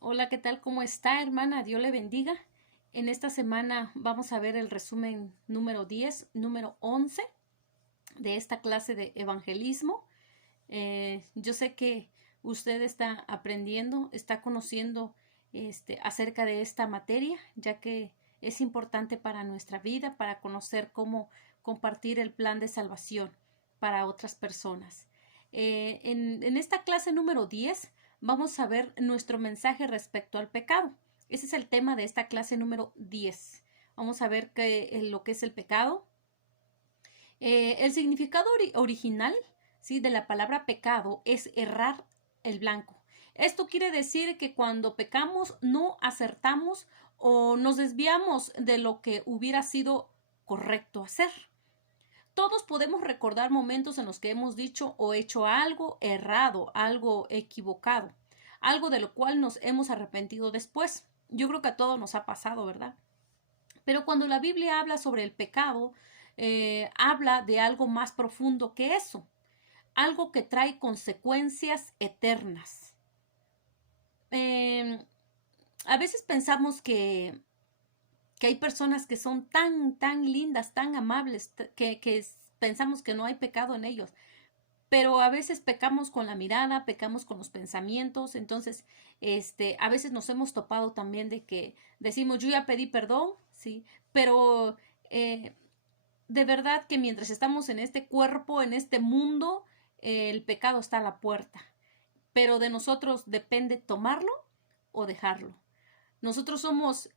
Hola, ¿qué tal? ¿Cómo está, hermana? Dios le bendiga. En esta semana vamos a ver el resumen número 10, número 11 de esta clase de evangelismo. Yo sé que usted está aprendiendo, está conociendo acerca de esta materia, ya que es importante para nuestra vida, para conocer cómo compartir el plan de salvación para otras personas. En esta clase número 10 vamos a ver nuestro mensaje respecto al pecado. Ese es el tema de esta clase número 10. Vamos a ver lo que es el pecado. El significado original, ¿sí?, de la palabra pecado es errar el blanco. Esto quiere decir que cuando pecamos no acertamos o nos desviamos de lo que hubiera sido correcto hacer. Todos podemos recordar momentos en los que hemos dicho o hecho algo errado, algo equivocado, algo de lo cual nos hemos arrepentido después. Yo creo que a todos nos ha pasado, ¿verdad? Pero cuando la Biblia habla sobre el pecado, habla de algo más profundo que eso, algo que trae consecuencias eternas. Eh, a veces pensamos que hay personas que son tan lindas, tan amables, que pensamos que no hay pecado en ellos. Pero a veces pecamos con la mirada, pecamos con los pensamientos, entonces, a veces nos hemos topado también de que decimos, yo ya pedí perdón, sí, pero de verdad que mientras estamos en este cuerpo, en este mundo, el pecado está a la puerta, pero de nosotros depende tomarlo o dejarlo. Nosotros somos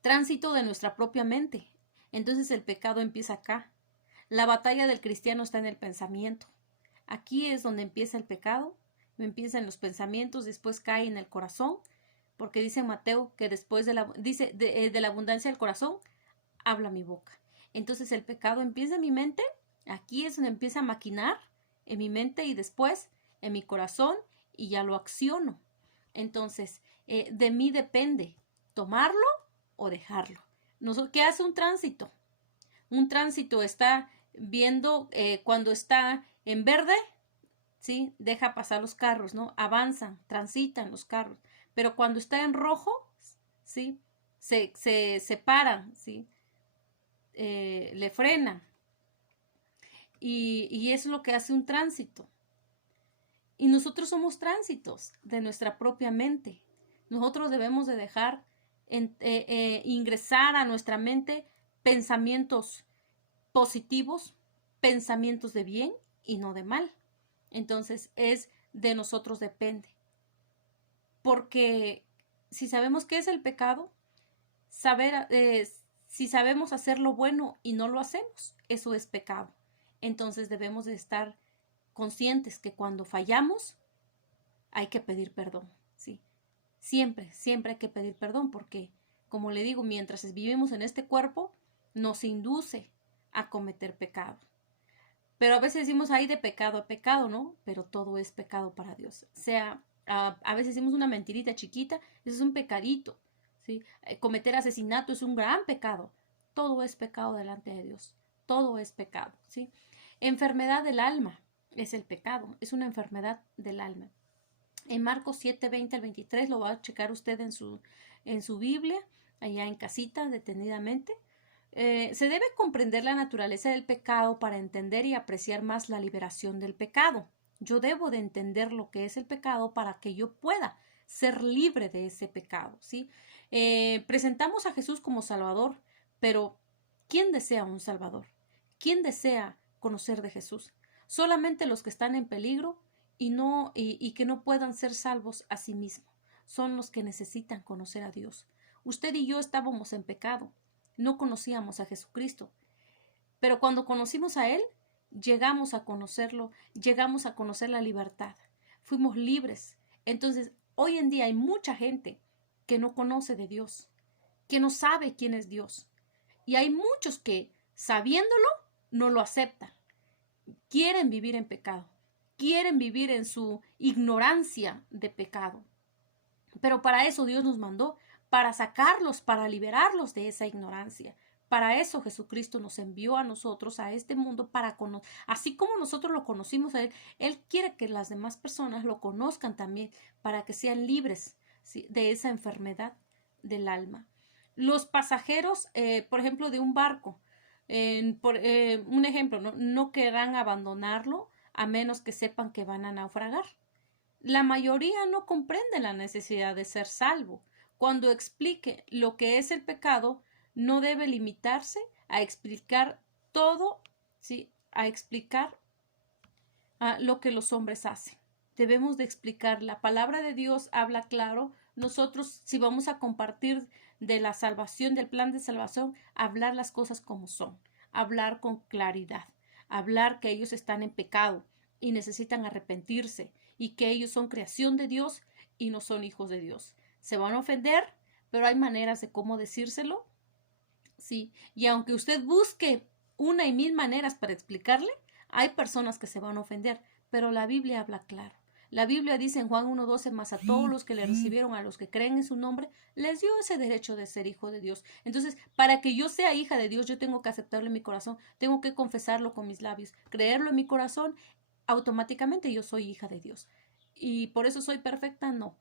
tránsito de nuestra propia mente. Entonces el pecado empieza acá. La batalla del cristiano está en el pensamiento. Aquí es donde empieza el pecado, empieza en los pensamientos, después cae en el corazón, porque dice Mateo que después de la abundancia del corazón habla mi boca. Entonces el pecado empieza en mi mente, aquí es donde empieza a maquinar en mi mente y después en mi corazón y ya lo acciono. Entonces, de mí depende tomarlo o dejarlo. ¿Qué hace un tránsito? Un tránsito está viendo cuando está en verde, ¿sí? Deja pasar los carros, ¿no? Avanzan, transitan los carros. Pero cuando está en rojo, ¿sí? Se paran, ¿sí? Le frenan. Y es lo que hace un tránsito. Y nosotros somos tránsitos de nuestra propia mente. Nosotros debemos de dejar ingresar a nuestra mente pensamientos positivos, pensamientos de bien y no de mal. Entonces es de nosotros depende. Porque si sabemos qué es el pecado, si sabemos hacer lo bueno y no lo hacemos, eso es pecado. Entonces debemos de estar conscientes que cuando fallamos hay que pedir perdón, ¿sí? Siempre hay que pedir perdón porque, como le digo, mientras vivimos en este cuerpo, nos induce a cometer pecado. Pero a veces decimos ahí de pecado a pecado, ¿no? Pero todo es pecado para Dios. O sea, a veces decimos una mentirita chiquita, eso es un pecadito, ¿sí? Cometer asesinato es un gran pecado. Todo es pecado delante de Dios. Todo es pecado, ¿sí? Enfermedad del alma es el pecado, es una enfermedad del alma. En Marcos 7, 20 al 23 lo va a checar usted en su Biblia, allá en casita, detenidamente. Se debe comprender la naturaleza del pecado para entender y apreciar más la liberación del pecado. Yo debo de entender lo que es el pecado para que yo pueda ser libre de ese pecado, ¿sí? Presentamos a Jesús como Salvador, pero ¿quién desea un Salvador? ¿Quién desea conocer de Jesús? Solamente los que están en peligro y que no puedan ser salvos a sí mismos. Son los que necesitan conocer a Dios. Usted y yo estábamos en pecado, no conocíamos a Jesucristo, pero cuando conocimos a Él, llegamos a conocerlo, llegamos a conocer la libertad, fuimos libres. Entonces, hoy en día hay mucha gente que no conoce de Dios, que no sabe quién es Dios. Y hay muchos que, sabiéndolo, no lo aceptan. Quieren vivir en pecado, quieren vivir en su ignorancia de pecado. Pero para eso Dios nos mandó, para sacarlos, para liberarlos de esa ignorancia, Para eso Jesucristo nos envió a nosotros, a este mundo, para conocer, así como nosotros lo conocimos a Él, Él quiere que las demás personas lo conozcan también, para que sean libres, ¿sí?, de esa enfermedad del alma. Los pasajeros, por ejemplo, de un barco, un ejemplo, no querrán abandonarlo a menos que sepan que van a naufragar. La mayoría no comprende la necesidad de ser salvo. Cuando explique lo que es el pecado, no debe limitarse a explicar todo, ¿sí?, a explicar lo que los hombres hacen. Debemos de explicar. La palabra de Dios habla claro. Nosotros, si vamos a compartir de la salvación, del plan de salvación, hablar las cosas como son, hablar con claridad, hablar que ellos están en pecado y necesitan arrepentirse y que ellos son creación de Dios y no son hijos de Dios. Se van a ofender, pero hay maneras de cómo decírselo. Sí, y aunque usted busque una y mil maneras para explicarle, hay personas que se van a ofender, pero la Biblia habla claro. La Biblia dice en Juan 1:12, más a todos los que le recibieron, a los que creen en su nombre, les dio ese derecho de ser hijo de Dios. Entonces, para que yo sea hija de Dios, yo tengo que aceptarlo en mi corazón, tengo que confesarlo con mis labios, creerlo en mi corazón, automáticamente yo soy hija de Dios. ¿Y por eso soy perfecta? No.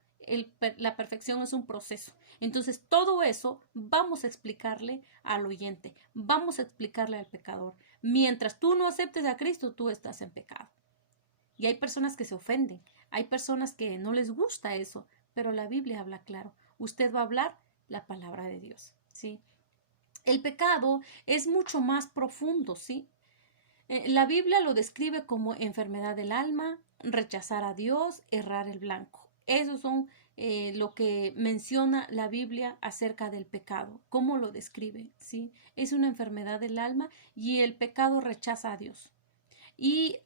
La perfección es un proceso. Entonces, todo eso vamos a explicarle al oyente, vamos a explicarle al pecador. Mientras tú no aceptes a Cristo, tú estás en pecado. Y hay personas que se ofenden, hay personas que no les gusta eso, pero la Biblia habla claro. Usted va a hablar la palabra de Dios, ¿sí? El pecado es mucho más profundo, ¿sí? La Biblia lo describe como enfermedad del alma, rechazar a Dios, errar el blanco. Esos son lo que menciona la Biblia acerca del pecado, cómo lo describe, ¿sí? Es una enfermedad del alma y el pecado rechaza a Dios. Y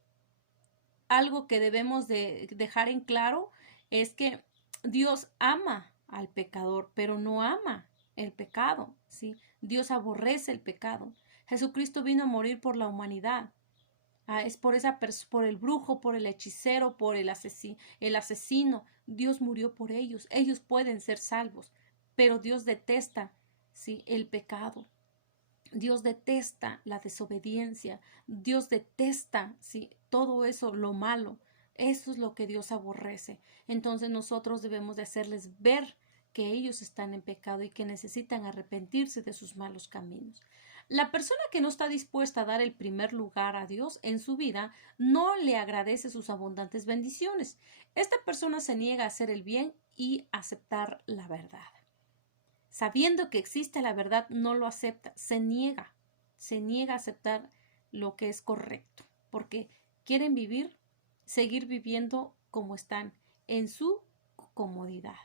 algo que debemos de dejar en claro es que Dios ama al pecador, pero no ama el pecado, ¿sí? Dios aborrece el pecado. Jesucristo vino a morir por la humanidad. Es por por el brujo, por el hechicero, por el asesino. Dios murió por ellos. Ellos pueden ser salvos, pero Dios detesta, ¿sí?, el pecado. Dios detesta la desobediencia. Dios detesta, ¿sí?, todo eso, lo malo. Eso es lo que Dios aborrece. Entonces nosotros debemos de hacerles ver que ellos están en pecado y que necesitan arrepentirse de sus malos caminos. La persona que no está dispuesta a dar el primer lugar a Dios en su vida no le agradece sus abundantes bendiciones. Esta persona se niega a hacer el bien y aceptar la verdad. Sabiendo que existe la verdad, no lo acepta, se niega a aceptar lo que es correcto, porque quieren seguir viviendo como están, en su comodidad.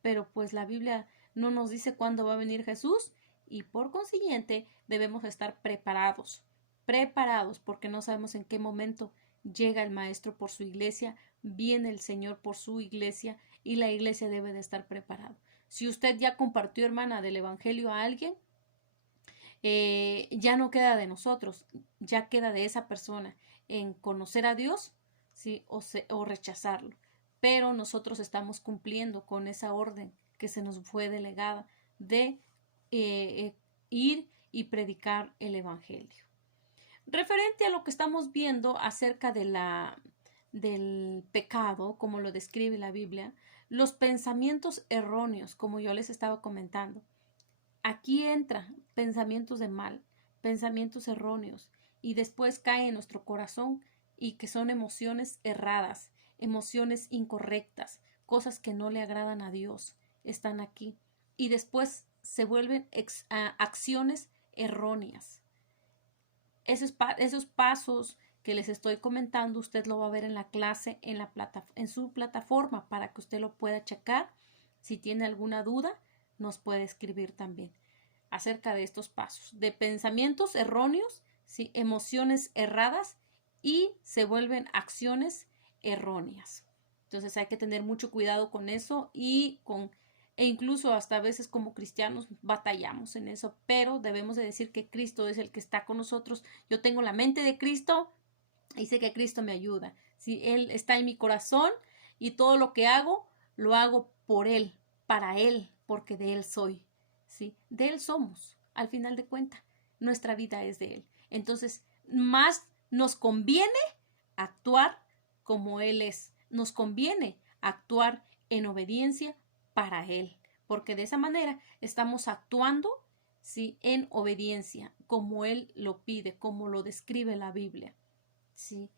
Pero pues la Biblia no nos dice cuándo va a venir Jesús y por consiguiente debemos estar preparados porque no sabemos en qué momento llega el Maestro por su iglesia, viene el Señor por su iglesia y la iglesia debe de estar preparada. Si usted ya compartió, hermana, del Evangelio a alguien, ya no queda de nosotros, ya queda de esa persona en conocer a Dios, ¿sí?, o rechazarlo. Pero nosotros estamos cumpliendo con esa orden que se nos fue delegada de ir y predicar el Evangelio. Referente a lo que estamos viendo acerca del pecado, como lo describe la Biblia, los pensamientos erróneos, como yo les estaba comentando. Aquí entra pensamientos de mal, pensamientos erróneos, y después cae en nuestro corazón y que son emociones erradas, emociones incorrectas, cosas que no le agradan a Dios, están aquí. Y después se vuelven acciones erróneas. Esos pasos que les estoy comentando, usted lo va a ver en la clase, en su plataforma, para que usted lo pueda checar. Si tiene alguna duda, nos puede escribir también acerca de estos pasos, de pensamientos erróneos, ¿sí?, emociones erradas y se vuelven acciones erróneas. Entonces hay que tener mucho cuidado con eso e incluso hasta a veces como cristianos batallamos en eso, pero debemos de decir que Cristo es el que está con nosotros. Yo tengo la mente de Cristo y sé que Cristo me ayuda. ¿Sí? Él está en mi corazón y todo lo que hago, lo hago por Él, para Él, porque de Él soy. ¿Sí? De Él somos, al final de cuentas. nuestra vida es de Él. Entonces, más nos conviene actuar como Él es. Nos conviene actuar en obediencia para Él, porque de esa manera estamos actuando, ¿sí?, en obediencia, como Él lo pide, como lo describe la Biblia, ¿sí?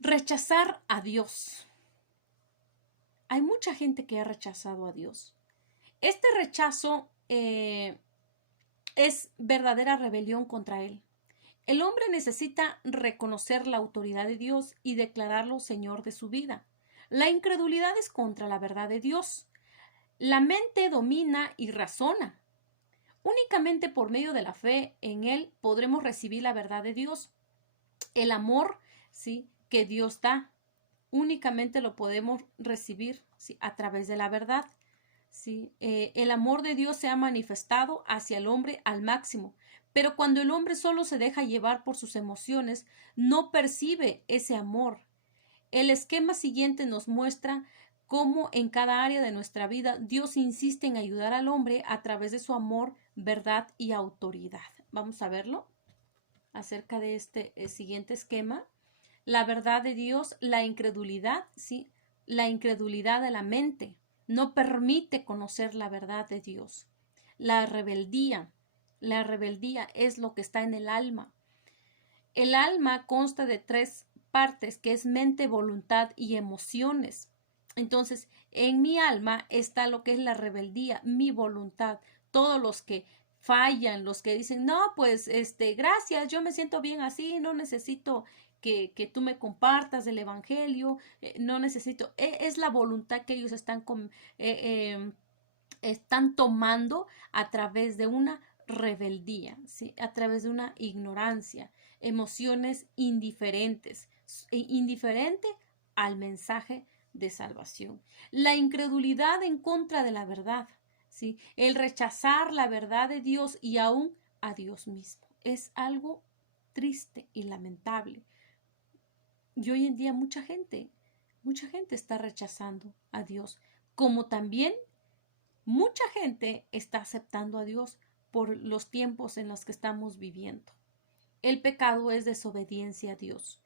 Rechazar a Dios. Hay mucha gente que ha rechazado a Dios. Este rechazo es verdadera rebelión contra Él. El hombre necesita reconocer la autoridad de Dios y declararlo Señor de su vida. La incredulidad es contra la verdad de Dios. La mente domina y razona. Únicamente por medio de la fe en Él podremos recibir la verdad de Dios. El amor, ¿sí?, que Dios da, únicamente lo podemos recibir, ¿sí?, a través de la verdad. ¿Sí? El amor de Dios se ha manifestado hacia el hombre al máximo, pero cuando el hombre solo se deja llevar por sus emociones, no percibe ese amor. El esquema siguiente nos muestra cómo en cada área de nuestra vida Dios insiste en ayudar al hombre a través de su amor, verdad y autoridad. Vamos a verlo acerca de este siguiente esquema. La verdad de Dios, la incredulidad, ¿sí?, la incredulidad de la mente no permite conocer la verdad de Dios. La rebeldía es lo que está en el alma. El alma consta de 3 partes, que es mente, voluntad y emociones. Entonces, en mi alma está lo que es la rebeldía, mi voluntad. Todos los que fallan, los que dicen, no, pues, gracias, yo me siento bien así, no necesito que tú me compartas el evangelio, no necesito, es la voluntad que ellos están tomando a través de una rebeldía, ¿sí?, a través de una ignorancia, emociones indiferentes, indiferente al mensaje de salvación. La incredulidad en contra de la verdad, ¿sí?, el rechazar la verdad de Dios y aún a Dios mismo. Es algo triste y lamentable. Y hoy en día mucha gente está rechazando a Dios, como también mucha gente está aceptando a Dios por los tiempos en los que estamos viviendo. El pecado es desobediencia a Dios,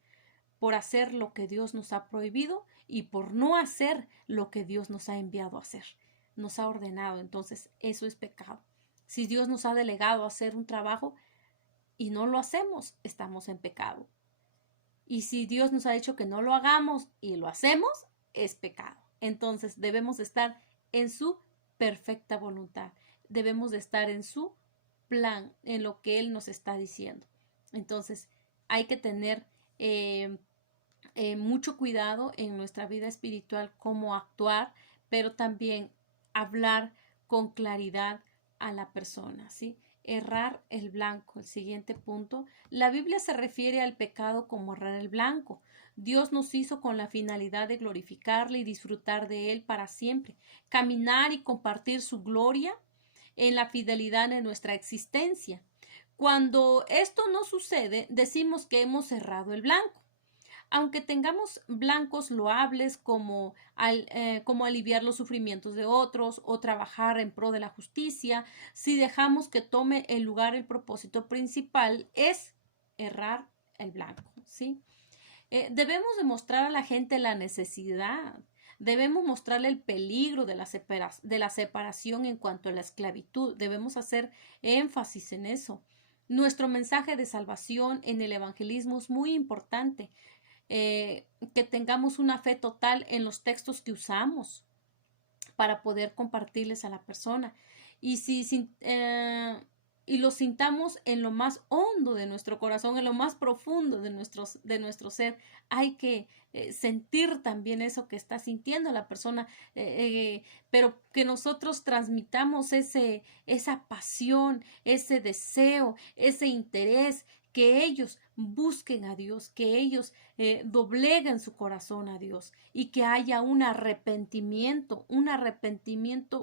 por hacer lo que Dios nos ha prohibido y por no hacer lo que Dios nos ha enviado a hacer, nos ha ordenado. Entonces, eso es pecado. Si Dios nos ha delegado a hacer un trabajo y no lo hacemos, estamos en pecado. Y si Dios nos ha dicho que no lo hagamos y lo hacemos, es pecado. Entonces, debemos estar en su perfecta voluntad. Debemos de estar en su plan, en lo que Él nos está diciendo. Entonces, hay que tener mucho cuidado en nuestra vida espiritual, cómo actuar, pero también hablar con claridad a la persona, ¿sí? Errar el blanco. El siguiente punto. La Biblia se refiere al pecado como errar el blanco. Dios nos hizo con la finalidad de glorificarle y disfrutar de Él para siempre. Caminar y compartir su gloria en la fidelidad de nuestra existencia. Cuando esto no sucede, decimos que hemos errado el blanco. Aunque tengamos blancos loables como aliviar los sufrimientos de otros o trabajar en pro de la justicia, si dejamos que tome el lugar el propósito principal es errar el blanco, ¿sí? Debemos demostrar a la gente la necesidad, debemos mostrarle el peligro de la separación en cuanto a la esclavitud, debemos hacer énfasis en eso. Nuestro mensaje de salvación en el evangelismo es muy importante. Que tengamos una fe total en los textos que usamos para poder compartirles a la persona y lo sintamos en lo más hondo de nuestro corazón, en lo más profundo de nuestro ser. Hay que sentir también eso que está sintiendo la persona, pero que nosotros transmitamos esa pasión, ese deseo, ese interés, que ellos busquen a Dios, que ellos dobleguen su corazón a Dios y que haya un arrepentimiento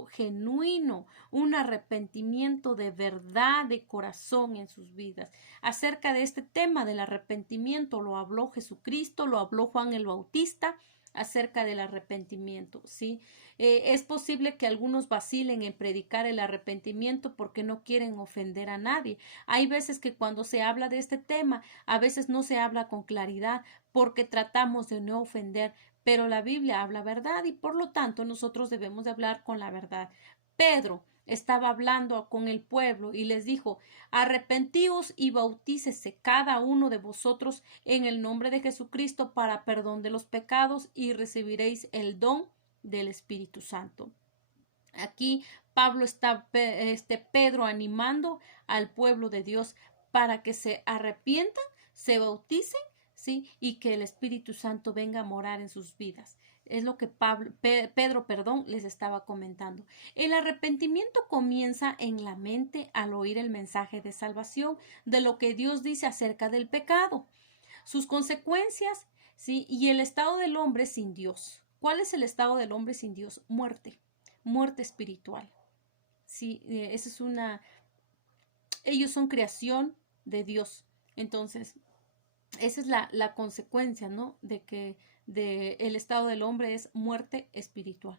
genuino, un arrepentimiento de verdad, de corazón en sus vidas. Acerca de este tema del arrepentimiento lo habló Jesucristo, lo habló Juan el Bautista acerca del arrepentimiento, ¿sí? Es posible que algunos vacilen en predicar el arrepentimiento porque no quieren ofender a nadie. Hay veces que cuando se habla de este tema, a veces no se habla con claridad porque tratamos de no ofender, pero la Biblia habla verdad y por lo tanto nosotros debemos de hablar con la verdad. Pedro estaba hablando con el pueblo y les dijo: arrepentíos y bautícese cada uno de vosotros en el nombre de Jesucristo para perdón de los pecados y recibiréis el don del Espíritu Santo. Aquí Pablo está, Pedro animando al pueblo de Dios para que se arrepientan, se bauticen, ¿sí? Y que el Espíritu Santo venga a morar en sus vidas. Es lo que Pedro, les estaba comentando. El arrepentimiento comienza en la mente al oír el mensaje de salvación, de lo que Dios dice acerca del pecado, sus consecuencias, ¿sí? Y el estado del hombre sin Dios. ¿Cuál es el estado del hombre sin Dios? Muerte, muerte espiritual. Sí, esa es ellos son creación de Dios. Entonces, esa es la consecuencia, ¿no? De que el estado del hombre es muerte espiritual.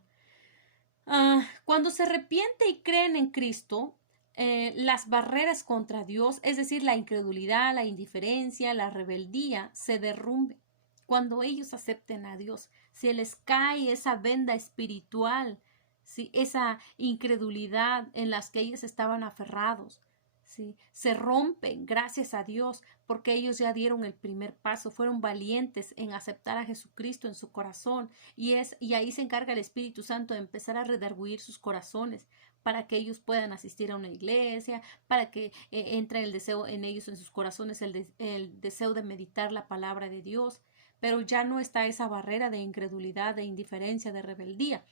Cuando se arrepiente y creen en Cristo, las barreras contra Dios, es decir, la incredulidad, la indiferencia, la rebeldía, se derrumben. Cuando ellos acepten a Dios, se les cae esa venda espiritual, ¿sí? Esa incredulidad en las que ellos estaban aferrados, ¿sí? Se rompen, gracias a Dios, porque ellos ya dieron el primer paso, fueron valientes en aceptar a Jesucristo en su corazón, y ahí se encarga el Espíritu Santo de empezar a redarguir sus corazones para que ellos puedan asistir a una iglesia, para que entre el deseo en ellos, en sus corazones, el deseo de meditar la palabra de Dios, pero ya no está esa barrera de incredulidad, de indiferencia, de rebeldía.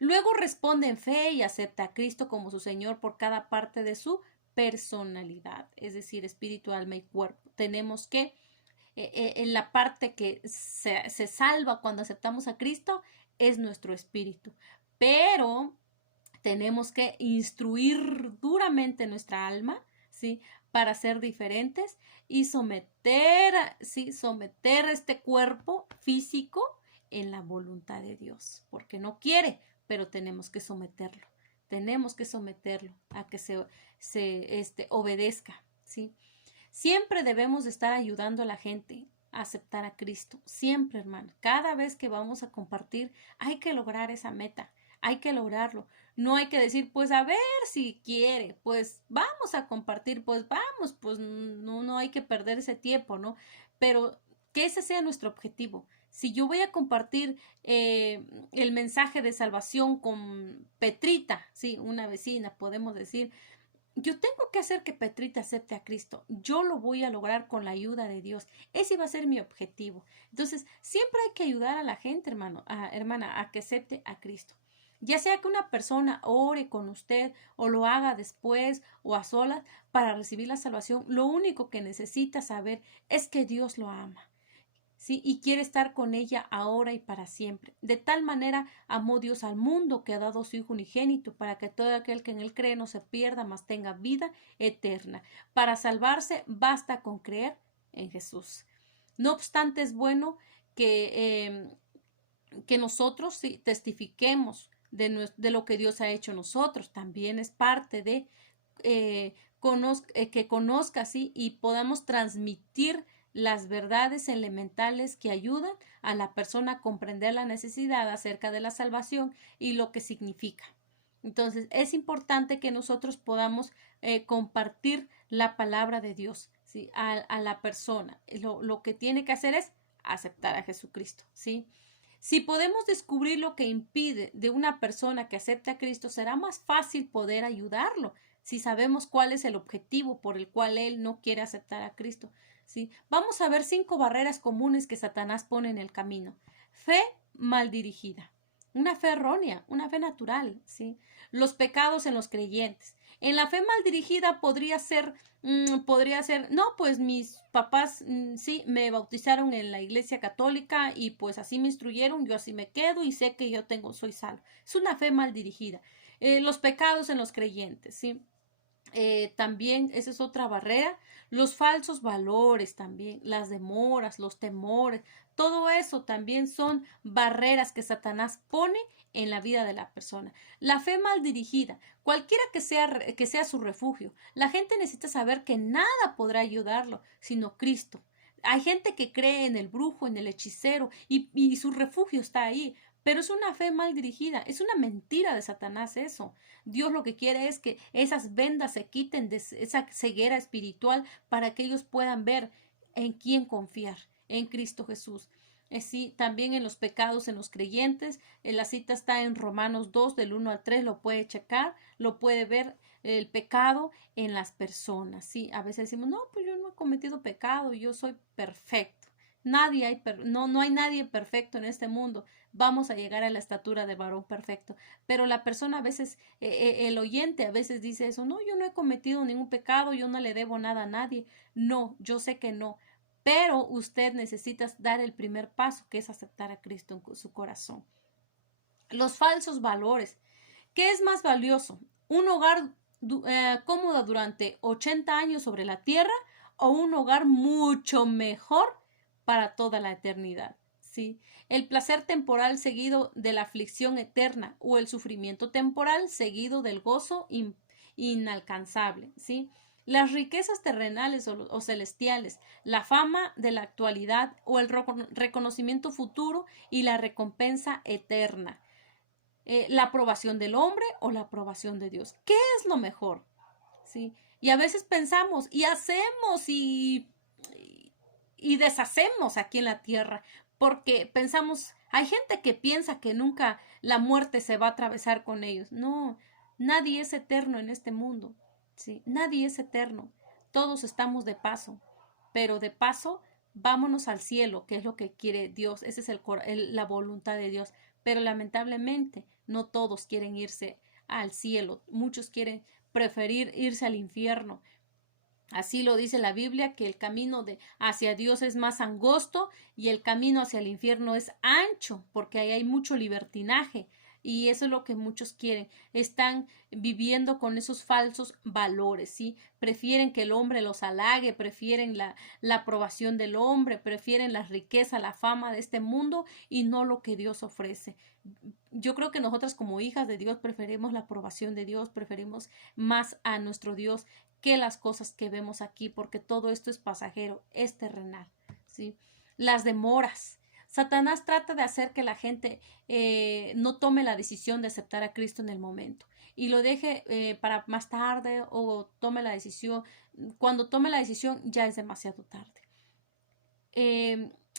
Luego responde en fe y acepta a Cristo como su Señor por cada parte de su personalidad, es decir, espíritu, alma y cuerpo. Tenemos que, en la parte que se salva cuando aceptamos a Cristo, es nuestro espíritu. Pero tenemos que instruir duramente nuestra alma, ¿sí? Para ser diferentes y someter este cuerpo físico en la voluntad de Dios, porque no quiere, pero tenemos que someterlo. Tenemos que someterlo a que se obedezca, ¿sí? Siempre debemos de estar ayudando a la gente a aceptar a Cristo. Siempre, hermano. Cada vez que vamos a compartir, hay que lograr esa meta. Hay que lograrlo. No hay que decir, pues a ver si quiere, pues vamos a compartir, pues vamos, pues no hay que perder ese tiempo, ¿no? Pero que ese sea nuestro objetivo. Si yo voy a compartir el mensaje de salvación con Petrita, sí, una vecina, podemos decir, yo tengo que hacer que Petrita acepte a Cristo. Yo lo voy a lograr con la ayuda de Dios. Ese va a ser mi objetivo. Entonces, siempre hay que ayudar a la gente, hermana, a que acepte a Cristo. Ya sea que una persona ore con usted o lo haga después o a solas para recibir la salvación, lo único que necesita saber es que Dios lo ama, ¿sí? Y quiere estar con ella ahora y para siempre. De tal manera amó Dios al mundo que ha dado su Hijo unigénito para que todo aquel que en él cree no se pierda, mas tenga vida eterna. Para salvarse basta con creer en Jesús. No obstante, es bueno que nosotros sí, testifiquemos de lo que Dios ha hecho en nosotros. También es parte de que conozca, ¿sí? Y podamos transmitir las verdades elementales que ayudan a la persona a comprender la necesidad acerca de la salvación y lo que significa. Entonces, es importante que nosotros podamos compartir la palabra de Dios, ¿sí? A la persona. Lo que tiene que hacer es aceptar a Jesucristo, ¿sí? Si podemos descubrir lo que impide de una persona que acepte a Cristo, será más fácil poder ayudarlo si sabemos cuál es el objetivo por el cual él no quiere aceptar a Cristo, ¿sí? Vamos a ver 5 barreras comunes que Satanás pone en el camino. Fe mal dirigida, una fe errónea, una fe natural, ¿sí? Los pecados en los creyentes. En la fe mal dirigida podría ser, no, pues mis papás sí me bautizaron en la iglesia católica y pues así me instruyeron, yo así me quedo y sé que soy salvo. Es una fe mal dirigida. Los pecados en los creyentes, ¿sí? También esa es otra barrera. Los falsos valores también, las demoras, los temores, todo eso también son barreras que Satanás pone en la vida de la persona. La fe mal dirigida, cualquiera que sea su refugio, la gente necesita saber que nada podrá ayudarlo sino Cristo. Hay gente que cree en el brujo, en el hechicero, y su refugio está ahí, pero es una fe mal dirigida, es una mentira de Satanás eso. Dios lo que quiere es que esas vendas se quiten de esa ceguera espiritual para que ellos puedan ver en quién confiar, en Cristo Jesús. Sí, también en los pecados en los creyentes, la cita está en Romanos 2 del 1 al 3, lo puede checar, lo puede ver el pecado en las personas. Sí, a veces decimos, no, pues yo no he cometido pecado, yo soy perfecto. No hay nadie perfecto en este mundo. Vamos a llegar a la estatura de varón perfecto. Pero la persona a veces, el oyente a veces dice eso, no, yo no he cometido ningún pecado, yo no le debo nada a nadie. No, yo sé que no. Pero usted necesita dar el primer paso, que es aceptar a Cristo en su corazón. Los falsos valores. ¿Qué es más valioso? ¿Un hogar cómodo durante 80 años sobre la tierra o un hogar mucho mejor para toda la eternidad? ¿Sí? El placer temporal seguido de la aflicción eterna o el sufrimiento temporal seguido del gozo inalcanzable. ¿Sí? Las riquezas terrenales o celestiales, la fama de la actualidad o el reconocimiento futuro y la recompensa eterna. La aprobación del hombre o la aprobación de Dios. ¿Qué es lo mejor? ¿Sí? Y a veces pensamos y hacemos y deshacemos aquí en la tierra porque pensamos, hay gente que piensa que nunca la muerte se va a atravesar con ellos. No, nadie es eterno en este mundo. ¿Sí? Nadie es eterno. Todos estamos de paso, pero de paso vámonos al cielo, que es lo que quiere Dios. Esa es la voluntad de Dios. Pero lamentablemente no todos quieren irse al cielo. Muchos quieren preferir irse al infierno. Así lo dice la Biblia, que el camino hacia Dios es más angosto y el camino hacia el infierno es ancho, porque ahí hay mucho libertinaje. Y eso es lo que muchos quieren. Están viviendo con esos falsos valores, ¿sí? Prefieren que el hombre los halague, prefieren la aprobación del hombre, prefieren la riqueza, la fama de este mundo y no lo que Dios ofrece. Yo creo que nosotras como hijas de Dios preferimos la aprobación de Dios, preferimos más a nuestro Dios que las cosas que vemos aquí, porque todo esto es pasajero, es terrenal, ¿sí? Las demoras. Satanás trata de hacer que la gente no tome la decisión de aceptar a Cristo en el momento y lo deje para más tarde o tome la decisión. Cuando tome la decisión ya es demasiado tarde.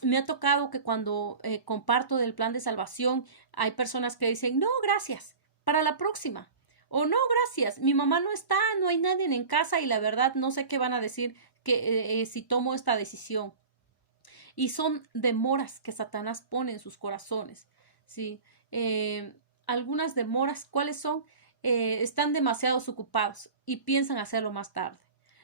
Me ha tocado que cuando comparto del plan de salvación hay personas que dicen, no, gracias, para la próxima. O no, gracias, mi mamá no está, no hay nadie en casa y la verdad no sé qué van a decir si tomo esta decisión. Y son demoras que Satanás pone en sus corazones. ¿Sí? Algunas demoras, ¿cuáles son? Están demasiado ocupados y piensan hacerlo más tarde.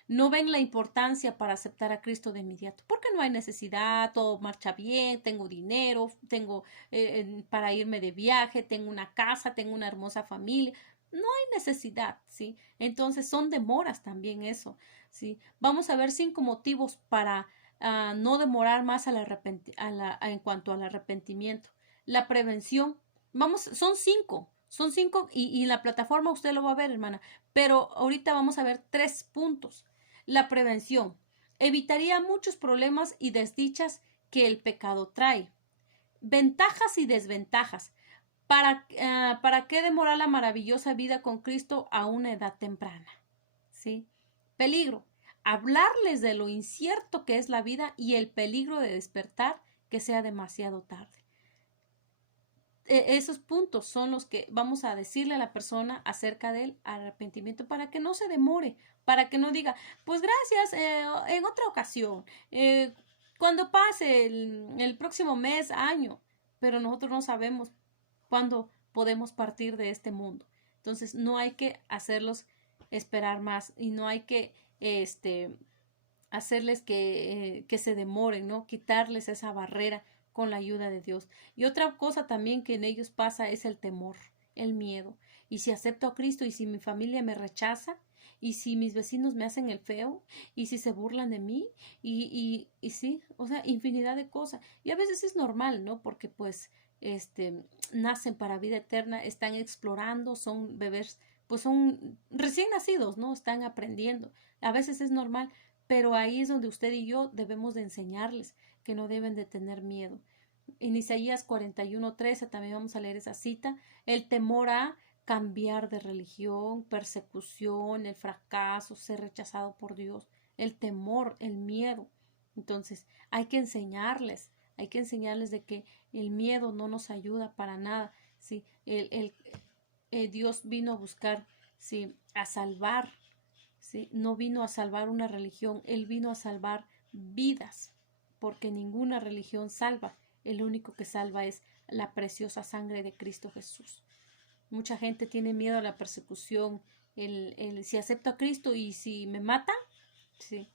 No ven la importancia para aceptar a Cristo de inmediato, porque no hay necesidad, todo marcha bien, tengo dinero, tengo para irme de viaje, tengo una casa, tengo una hermosa familia. No hay necesidad, ¿sí? Entonces son demoras también eso, ¿sí? Vamos a ver 5 motivos para no demorar más en cuanto al arrepentimiento. La prevención, vamos, son cinco y la plataforma usted lo va a ver, hermana, pero ahorita vamos a ver 3 puntos. La prevención evitaría muchos problemas y desdichas que el pecado trae. Ventajas y desventajas. ¿Para qué demorar la maravillosa vida con Cristo a una edad temprana? ¿Sí? Peligro. Hablarles de lo incierto que es la vida y el peligro de despertar que sea demasiado tarde. Esos puntos son los que vamos a decirle a la persona acerca del arrepentimiento para que no se demore, para que no diga, pues gracias, en otra ocasión, cuando pase el próximo mes, año, pero nosotros no sabemos cuándo podemos partir de este mundo. Entonces no hay que hacerlos esperar más y no hay que hacerles que se demoren, ¿no? Quitarles esa barrera con la ayuda de Dios. Y otra cosa también que en ellos pasa es el temor, el miedo. Y si acepto a Cristo y si mi familia me rechaza, y si mis vecinos me hacen el feo, y si se burlan de mí, y sí, o sea, infinidad de cosas. Y a veces es normal, ¿no? Porque pues, nacen para vida eterna, están explorando, son bebés, pues son recién nacidos, ¿no? Están aprendiendo. A veces es normal, pero ahí es donde usted y yo debemos de enseñarles que no deben de tener miedo. En Isaías 41:13 también vamos a leer esa cita, el temor a cambiar de religión, persecución, el fracaso, ser rechazado por Dios, el temor, el miedo. Entonces, hay que enseñarles de que el miedo no nos ayuda para nada, ¿sí? Dios vino a buscar, ¿sí? A salvar, ¿sí? No vino a salvar una religión, Él vino a salvar vidas, porque ninguna religión salva, el único que salva es la preciosa sangre de Cristo Jesús. Mucha gente tiene miedo a la persecución, si acepto a Cristo y si me matan, sí.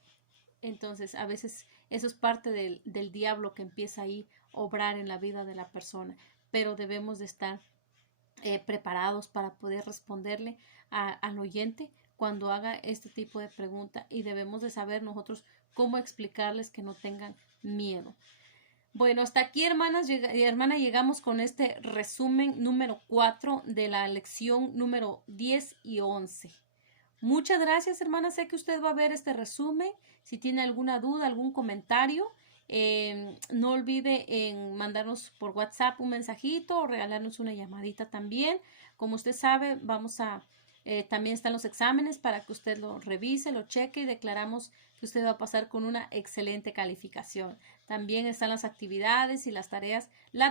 Entonces, a veces eso es parte del diablo que empieza ahí a obrar en la vida de la persona, pero debemos de estar preparados para poder responderle al oyente cuando haga este tipo de pregunta y debemos de saber nosotros cómo explicarles que no tengan miedo. Bueno, hasta aquí, hermanas y hermana, llegamos con este resumen número 4 de la lección número 10 y 11. Muchas gracias, hermana. Sé que usted va a ver este resumen. Si tiene alguna duda, algún comentario, no olvide en mandarnos por WhatsApp un mensajito o regalarnos una llamadita también. Como usted sabe, también están los exámenes para que usted lo revise, lo cheque y declaramos que usted va a pasar con una excelente calificación. También están las actividades y la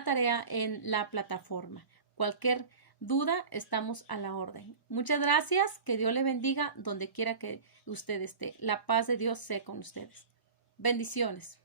tarea en la plataforma. Cualquier duda, estamos a la orden. Muchas gracias, que Dios le bendiga donde quiera que usted esté. La paz de Dios sea con ustedes. Bendiciones.